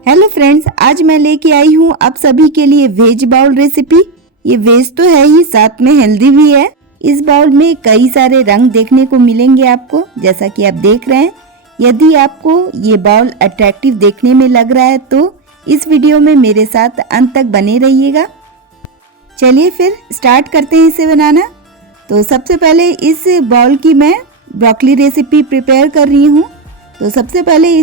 Hello friends, आज मैं लेके आई हूँ आप सभी के लिए वेज बाउल रेसिपी। ये वेज तो है ही, साथ में हेल्दी भी है। इस बाउल में कई सारे रंग देखने को मिलेंगे आपको, जैसा कि आप देख रहे हैं। यदि आपको ये बाउल अट्रैक्टिव देखने में लग रहा है तो इस वीडियो में मेरे साथ अंत तक बने रहिएगा। चलिए फिर स्टार्ट करते हैं इसे बनाना। तो सबसे पहले इस बाउल की मैं ब्रोकली रेसिपी प्रिपेयर कर रही हूँ। तो सबसे पहले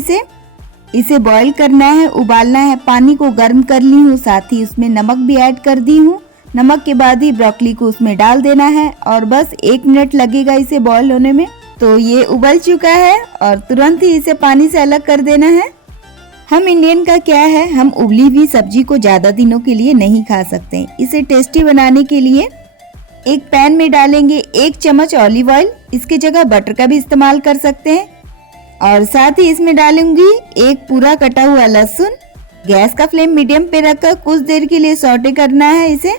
इसे बॉईल करना है, उबालना है। पानी को गर्म कर ली हूँ, साथ ही उसमें नमक भी ऐड कर दी हूँ। नमक के बाद ही ब्रोकली को उसमें डाल देना है और बस 1 मिनट लगेगा इसे बॉईल होने में। तो ये उबल चुका है और तुरंत ही इसे पानी से अलग कर देना है। हम इंडियन का क्या है, हम उबली हुई सब्जी को ज्यादा दिनों के लिए नहीं खा सकते। इसे टेस्टी बनाने के लिए एक पैन में डालेंगे 1 चम्मच ऑलिव ऑयल। इसकी जगह बटर का भी इस्तेमाल कर सकते हैं। और साथ ही इसमें डालूंगी एक पूरा कटा हुआ लहसुन। गैस का फ्लेम मीडियम पे रखकर कुछ देर के लिए सौटे करना है इसे।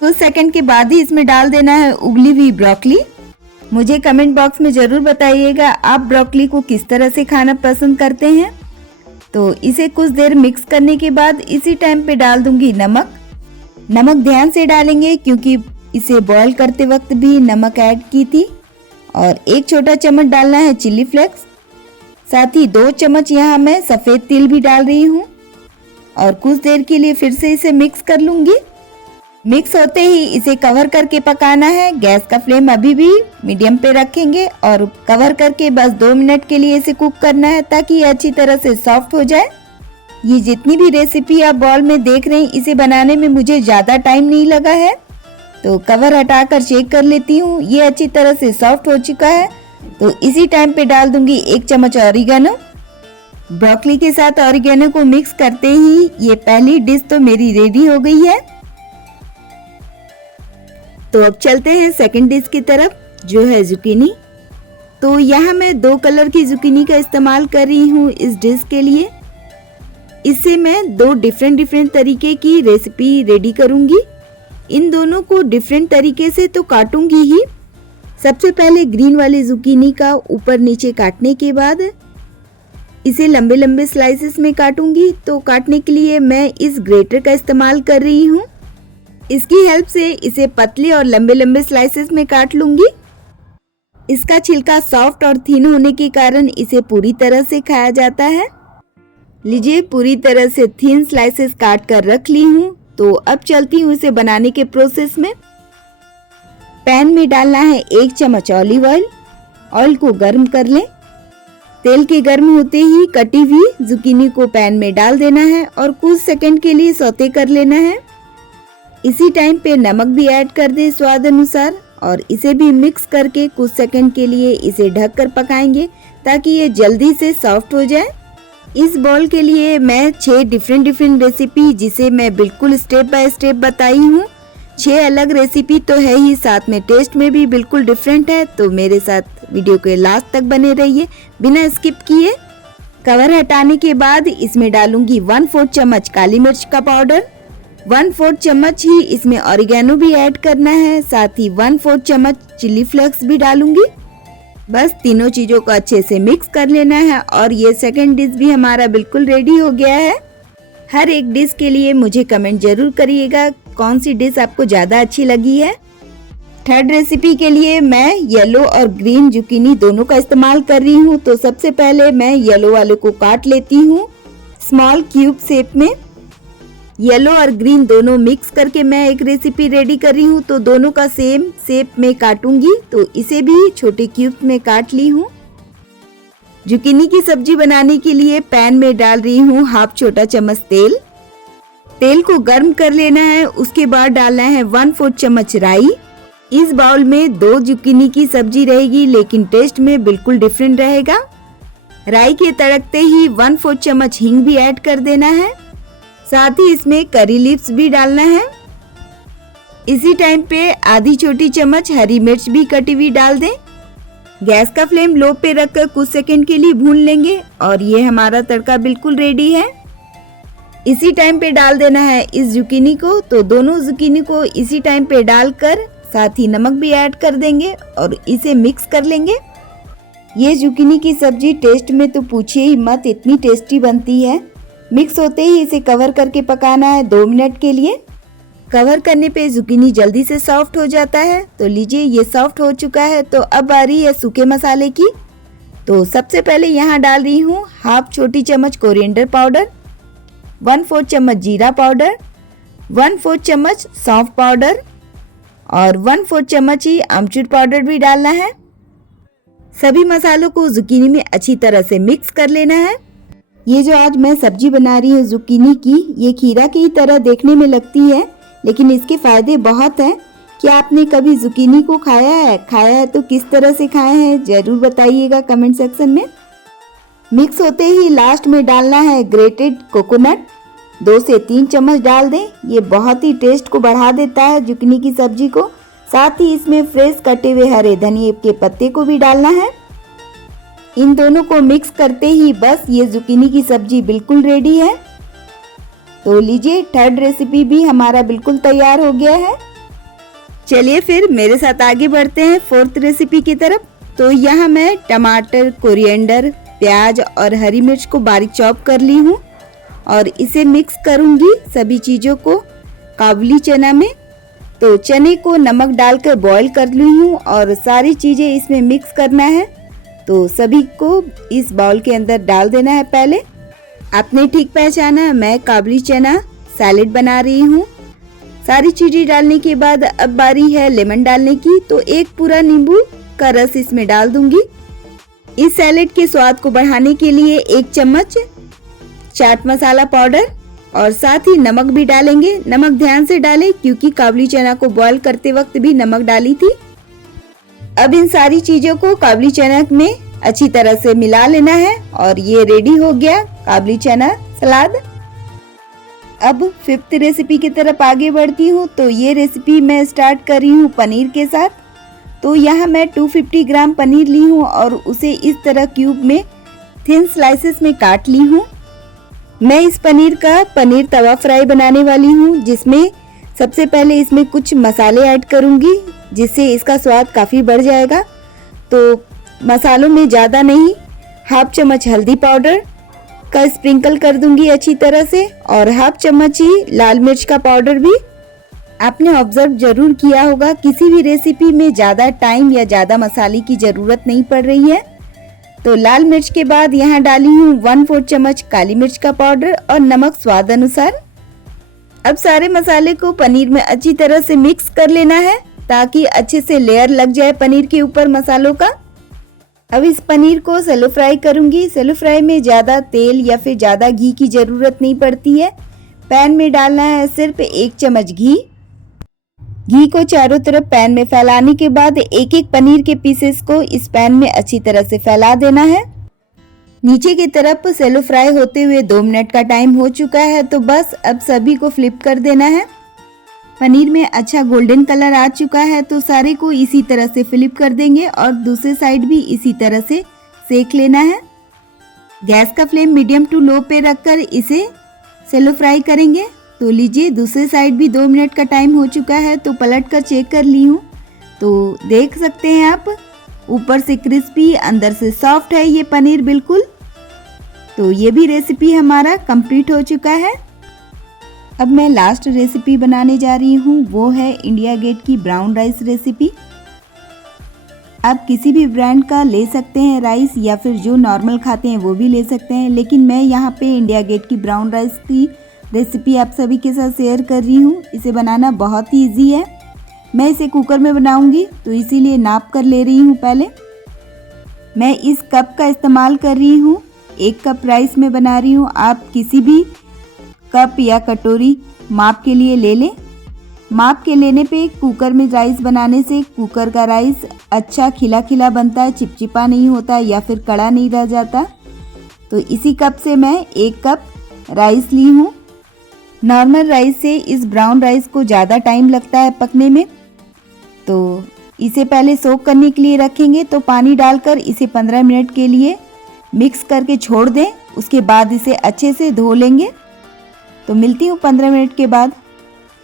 कुछ सेकंड के बाद ही इसमें डाल देना है उबली हुई ब्रोकली। मुझे कमेंट बॉक्स में जरूर बताइएगा आप ब्रोकली को किस तरह से खाना पसंद करते हैं। तो इसे कुछ देर मिक्स करने के बाद इसी टाइम पे डाल दूंगी नमक। नमक ध्यान से डालेंगे क्योंकि इसे बॉईल करते वक्त भी नमक ऐड की थी। और 1 छोटा चम्मच डालना है चिली फ्लेक्स। साथ ही 2 चम्मच यहाँ मैं सफेद तिल भी डाल रही हूँ और कुछ देर के लिए फिर से इसे मिक्स कर लूंगी। मिक्स होते ही इसे कवर करके पकाना है। गैस का फ्लेम अभी भी मीडियम पे रखेंगे और कवर करके बस 2 मिनट के लिए इसे कुक करना है ताकि ये अच्छी तरह से सॉफ्ट हो जाए। ये जितनी भी रेसिपी आप बाउल में देख रहे हैं, इसे बनाने में मुझे ज्यादा टाइम नहीं लगा है। तो कवर हटाकर चेक कर लेती हूँ, ये अच्छी तरह से सॉफ्ट हो चुका है। तो इसी टाइम पे डाल दूंगी 1 चम्मच ऑरिगेनो। ब्रोकली के साथ ऑरिगेनो को मिक्स करते ही ये पहली डिश तो मेरी रेडी हो गई है। तो अब चलते हैं सेकंड डिश की तरफ, जो है जुकीनी। तो यहाँ मैं 2 कलर की जुकीनी का इस्तेमाल कर रही हूँ इस डिश के लिए। इससे मैं 2 डिफरेंट तरीके की रेसिपी रेडी करूंगी। इन दोनों को डिफरेंट तरीके से तो काटूंगी ही। सबसे पहले ग्रीन वाली जुकीनी का ऊपर नीचे काटने के बाद इसे लंबे लंबे स्लाइसेस में काटूंगी। तो काटने के लिए मैं इस ग्रेटर का इस्तेमाल कर रही हूँ। इसकी हेल्प से इसे पतले और लंबे लंबे स्लाइसेस में काट लूंगी। इसका छिलका सॉफ्ट और थिन होने के कारण इसे पूरी तरह से खाया जाता है। लीजिए, पूरी तरह से थिन स्लाइसेस काट कर रख ली हूँ। तो अब चलती हूँ इसे बनाने के प्रोसेस में। पैन में डालना है 1 चम्मच ऑलिव ऑयल। ऑयल को गर्म कर लें। तेल के गर्म होते ही कटी हुई जुकीनी को पैन में डाल देना है और कुछ सेकंड के लिए सौते कर लेना है। इसी टाइम पे नमक भी ऐड कर दें स्वाद अनुसार और इसे भी मिक्स करके कुछ सेकंड के लिए इसे ढककर पकाएंगे ताकि ये जल्दी से सॉफ्ट हो जाए। इस बाउल के लिए मैं 6 डिफरेंट रेसिपी, जिसे मैं बिल्कुल स्टेप बाय स्टेप बताई हूँ। 6 अलग रेसिपी तो है ही, साथ में टेस्ट में भी बिल्कुल डिफरेंट है। तो मेरे साथ वीडियो के लास्ट तक बने रहिए बिना स्किप किए। कवर हटाने के बाद इसमें डालूंगी 1/4 चम्मच काली मिर्च का पाउडर। 1/4 चम्मच ही इसमें ऑरिगेनो भी ऐड करना है। साथ ही 1/4 चम्मच चिली फ्लेक्स भी डालूंगी। बस तीनों चीजों को अच्छे से मिक्स कर लेना है और ये सेकंड डिश भी हमारा बिल्कुल रेडी हो गया है। हर एक डिश के लिए मुझे कमेंट जरूर करिएगा कौन सी डिश आपको ज्यादा अच्छी लगी है। थर्ड रेसिपी के लिए मैं येलो और ग्रीन जुकीनी दोनों का इस्तेमाल कर रही हूँ। तो सबसे पहले मैं येलो वाले को काट लेती हूँ स्मॉल क्यूब शेप में। येलो और ग्रीन दोनों मिक्स करके मैं एक रेसिपी रेडी कर रही हूँ। तो दोनों का सेम शेप में काटूंगी। तो इसे भी छोटे क्यूब में काट ली हूँ। जुकीनी की सब्जी बनाने के लिए पैन में डाल रही हूँ 1/2 छोटा चम्मच तेल। तेल को गर्म कर लेना है। उसके बाद डालना है 1/4 चम्मच राई। इस बाउल में 2 जुकीनी की सब्जी रहेगी, लेकिन टेस्ट में बिल्कुल डिफरेंट रहेगा। राई के तड़कते ही 1/4 चम्मच हींग भी ऐड कर देना है। साथ ही इसमें करी लीव्स भी डालना है। इसी टाइम पे आधी छोटी चम्मच हरी मिर्च भी कटी हुई डाल दें। गैस का फ्लेम लो पे रखकर कुछ सेकंड के लिए भून लेंगे और ये हमारा तड़का बिल्कुल रेडी है। इसी टाइम पे डाल देना है इस जुकीनी को। तो दोनों जुकीनी को इसी टाइम पे डालकर साथ ही नमक भी ऐड कर देंगे और इसे मिक्स कर लेंगे। ये जुकीनी की सब्जी टेस्ट में तो पूछिए ही मत, इतनी टेस्टी बनती है। मिक्स होते ही इसे कवर करके पकाना है 2 मिनट के लिए। कवर करने पे जुकीनी जल्दी से सॉफ्ट हो जाता है। तो लीजिए ये सॉफ्ट हो चुका है। तो अब बारी है सूखे मसाले की। तो सबसे पहले यहाँ डाल रही हूँ हाफ छोटी चम्मच कोरिएंडर पाउडर, 1/4 चम्मच जीरा पाउडर, 1/4 चम्मच सौंफ पाउडर और 1/4 चम्मच ही अमचूर पाउडर भी डालना है। सभी मसालों को जुकीनी में अच्छी तरह से मिक्स कर लेना है। ये जो आज मैं सब्जी बना रही हूँ जुकीनी की, ये खीरा की तरह देखने में लगती है, लेकिन इसके फायदे बहुत हैं। क्या आपने कभी जुकीनी को खाया है? खाया है तो किस तरह से खाए हैं जरूर बताइएगा कमेंट सेक्शन में। मिक्स होते ही लास्ट में डालना है ग्रेटेड कोकोनट, 2 से 3 चम्मच डाल दें। ये बहुत ही टेस्ट को बढ़ा देता है जुकीनी की सब्जी को। साथ ही इसमें फ्रेश कटे हुए हरे धनिए के पत्ते को भी डालना है। इन दोनों को मिक्स करते ही बस ये जुकीनी की सब्जी बिल्कुल रेडी है। तो लीजिए थर्ड रेसिपी भी हमारा बिल्कुल तैयार हो गया है। चलिए फिर मेरे साथ आगे बढ़ते हैं फोर्थ रेसिपी की तरफ। तो यहाँ मैं टमाटर, कोरिएंडर, प्याज और हरी मिर्च को बारीक चॉप कर ली हूँ और इसे मिक्स करूँगी सभी चीज़ों को काबुली चना में। तो चने को नमक डालकर बॉईल कर ली हूँ और सारी चीज़ें इसमें मिक्स करना है। तो सभी को इस बाउल के अंदर डाल देना है। पहले आपने ठीक पहचाना, मैं काबुली चना सैलेड बना रही हूँ। सारी चीजें डालने के बाद अब बारी है लेमन डालने की। तो एक पूरा नींबू का रस इसमें डाल दूंगी। इस सैलेड के स्वाद को बढ़ाने के लिए 1 चम्मच चाट मसाला पाउडर और साथ ही नमक भी डालेंगे। नमक ध्यान से डालें क्योंकि काबुली चना को बॉईल करते वक्त भी नमक डाली थी। अब इन सारी चीजों को काबुली चना में अच्छी तरह से मिला लेना है और ये रेडी हो गया काबुली चना सलाद। अब फिफ्थ रेसिपी की तरफ आगे बढ़ती हूँ। तो ये रेसिपी मैं स्टार्ट कर रही हूँ पनीर के साथ। तो यहाँ मैं 250 ग्राम पनीर ली हूँ और उसे इस तरह क्यूब में थिन स्लाइसेस में काट ली हूँ। मैं इस पनीर का पनीर तवा फ्राई बनाने वाली हूँ, जिसमें सबसे पहले इसमें कुछ मसाले ऐड करूँगी जिससे इसका स्वाद काफ़ी बढ़ जाएगा। तो मसालों में ज़्यादा नहीं, हाफ चम्मच हल्दी पाउडर का स्प्रिंकल कर दूंगी अच्छी तरह से और हाफ चम्मच ही लाल मिर्च का पाउडर भी। आपने ऑब्जर्व जरूर किया होगा किसी भी रेसिपी में ज़्यादा टाइम या ज़्यादा मसाले की ज़रूरत नहीं पड़ रही है। तो लाल मिर्च के बाद यहाँ डाली हूँ 1/4 चम्मच काली मिर्च का पाउडर और नमक स्वाद अनुसार। अब सारे मसाले को पनीर में अच्छी तरह से मिक्स कर लेना है ताकि अच्छे से लेयर लग जाए पनीर के ऊपर मसालों का। अब इस पनीर को सेलो फ्राई करूंगी। सेलो फ्राई में ज़्यादा तेल या फिर ज़्यादा घी की ज़रूरत नहीं पड़ती है। पैन में डालना है सिर्फ 1 चम्मच घी। घी को चारों तरफ पैन में फैलाने के बाद एक एक पनीर के पीसेस को इस पैन में अच्छी तरह से फैला देना है। नीचे की तरफ सेलो फ्राई होते हुए 2 मिनट का टाइम हो चुका है। तो बस अब सभी को फ्लिप कर देना है। पनीर में अच्छा गोल्डन कलर आ चुका है। तो सारे को इसी तरह से फ्लिप कर देंगे और दूसरे साइड भी इसी तरह से सेक लेना है। गैस का फ्लेम मीडियम टू लो पे रखकर इसे सेलो फ्राई करेंगे। तो लीजिए दूसरे साइड भी 2 मिनट का टाइम हो चुका है। तो पलट कर चेक कर ली हूँ। तो देख सकते हैं आप, ऊपर से क्रिस्पी अंदर से सॉफ्ट है ये पनीर बिल्कुल। तो ये भी रेसिपी हमारा कंप्लीट हो चुका है। अब मैं लास्ट रेसिपी बनाने जा रही हूँ, वो है इंडिया गेट की ब्राउन राइस रेसिपी। आप किसी भी ब्रांड का ले सकते हैं राइस या फिर जो नॉर्मल खाते हैं वो भी ले सकते हैं, लेकिन मैं यहाँ पे इंडिया गेट की ब्राउन राइस की रेसिपी आप सभी के साथ शेयर कर रही हूँ। इसे बनाना बहुत ही ईजी है। मैं इसे कुकर में बनाऊँगी तो इसीलिए नाप कर ले रही हूँ। पहले मैं इस कप का इस्तेमाल कर रही हूँ। 1 कप राइस में बना रही हूँ। आप किसी भी कप या कटोरी माप के लिए ले लें। माप के लेने पे कुकर में राइस बनाने से कुकर का राइस अच्छा खिला खिला बनता है, चिपचिपा नहीं होता या फिर कड़ा नहीं रह जाता। तो इसी कप से मैं 1 कप राइस ली हूँ। नॉर्मल राइस से इस ब्राउन राइस को ज़्यादा टाइम लगता है पकने में। तो इसे पहले सोक करने के लिए रखेंगे। तो पानी डालकर इसे 15 मिनट के लिए मिक्स करके छोड़ दें। उसके बाद इसे अच्छे से धो लेंगे। तो मिलती हूँ 15 मिनट के बाद।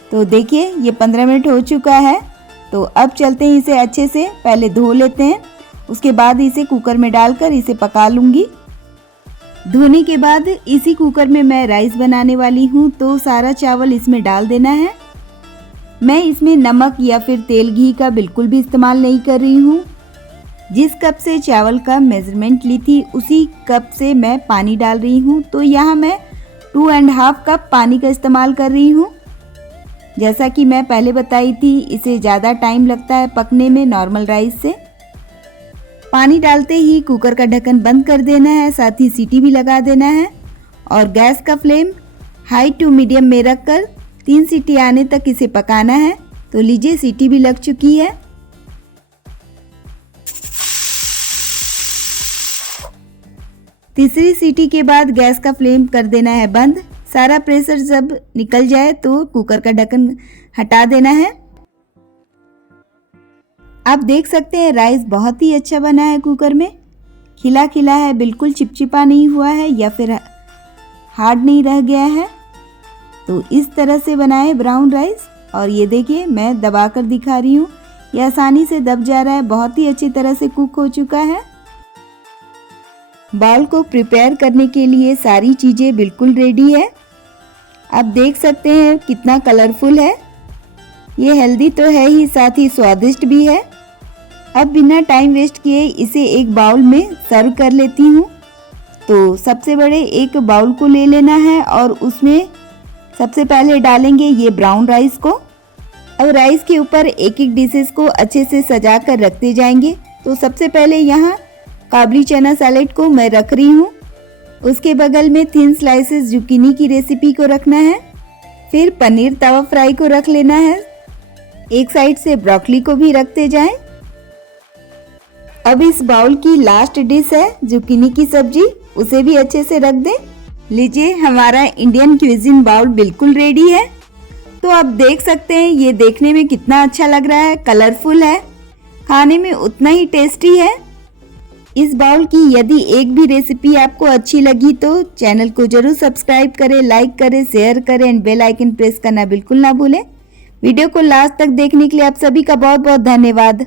तो देखिए ये 15 मिनट हो चुका है। तो अब चलते हैं, इसे अच्छे से पहले धो लेते हैं। उसके बाद इसे कुकर में डालकर इसे पका लूँगी। धोने के बाद इसी कुकर में मैं राइस बनाने वाली हूँ, तो सारा चावल इसमें डाल देना है। मैं इसमें नमक या फिर तेल घी का बिल्कुल भी इस्तेमाल नहीं कर रही हूँ। जिस कप से चावल का मेजरमेंट ली थी उसी कप से मैं पानी डाल रही हूँ, तो यहाँ मैं 2.5 कप पानी का इस्तेमाल कर रही हूँ। जैसा कि मैं पहले बताई थी, इसे ज़्यादा टाइम लगता है पकने में नॉर्मल राइस से। पानी डालते ही कुकर का ढक्कन बंद कर देना है, साथ ही सीटी भी लगा देना है और गैस का फ्लेम हाई टू मीडियम में रखकर 3 सीटी आने तक इसे पकाना है। तो लीजिए सीटी भी लग चुकी है। तीसरी सीटी के बाद गैस का फ्लेम कर देना है बंद। सारा प्रेशर जब निकल जाए तो कुकर का ढक्कन हटा देना है। आप देख सकते हैं राइस बहुत ही अच्छा बना है, कुकर में खिला खिला है, बिल्कुल चिपचिपा नहीं हुआ है या फिर हार्ड नहीं रह गया है। तो इस तरह से बनाए ब्राउन राइस। और ये देखिए मैं दबा कर दिखा रही हूँ, ये आसानी से दब जा रहा है, बहुत ही अच्छी तरह से कुक हो चुका है। बाउल को प्रिपेयर करने के लिए सारी चीज़ें बिल्कुल रेडी है। आप देख सकते हैं कितना कलरफुल है। ये हेल्दी तो है ही, साथ ही स्वादिष्ट भी है। अब बिना टाइम वेस्ट किए इसे एक बाउल में सर्व कर लेती हूँ। तो सबसे बड़े एक बाउल को ले लेना है और उसमें सबसे पहले डालेंगे ये ब्राउन राइस को। अब राइस के ऊपर एक एक डिशेस को अच्छे से सजा कर रखते जाएंगे। तो सबसे पहले यहाँ काबली चना सैलेड को मैं रख रही हूँ। उसके बगल में थिन स्लाइसेस जुकीनी की रेसिपी को रखना है। फिर पनीर तवा फ्राई को रख लेना है। एक साइड से ब्रोकली को भी रखते जाएं। अब इस बाउल की लास्ट डिश है जुकीनी की सब्जी, उसे भी अच्छे से रख दें। लीजिए हमारा इंडियन क्विजीन बाउल बिल्कुल रेडी है। तो आप देख सकते हैं ये देखने में कितना अच्छा लग रहा है, कलरफुल है, खाने में उतना ही टेस्टी है। इस बाउल की यदि एक भी रेसिपी आपको अच्छी लगी तो चैनल को जरूर सब्सक्राइब करें, लाइक करें, शेयर करें एंड बेल आइकन प्रेस करना बिल्कुल ना भूलें। वीडियो को लास्ट तक देखने के लिए आप सभी का बहुत बहुत धन्यवाद।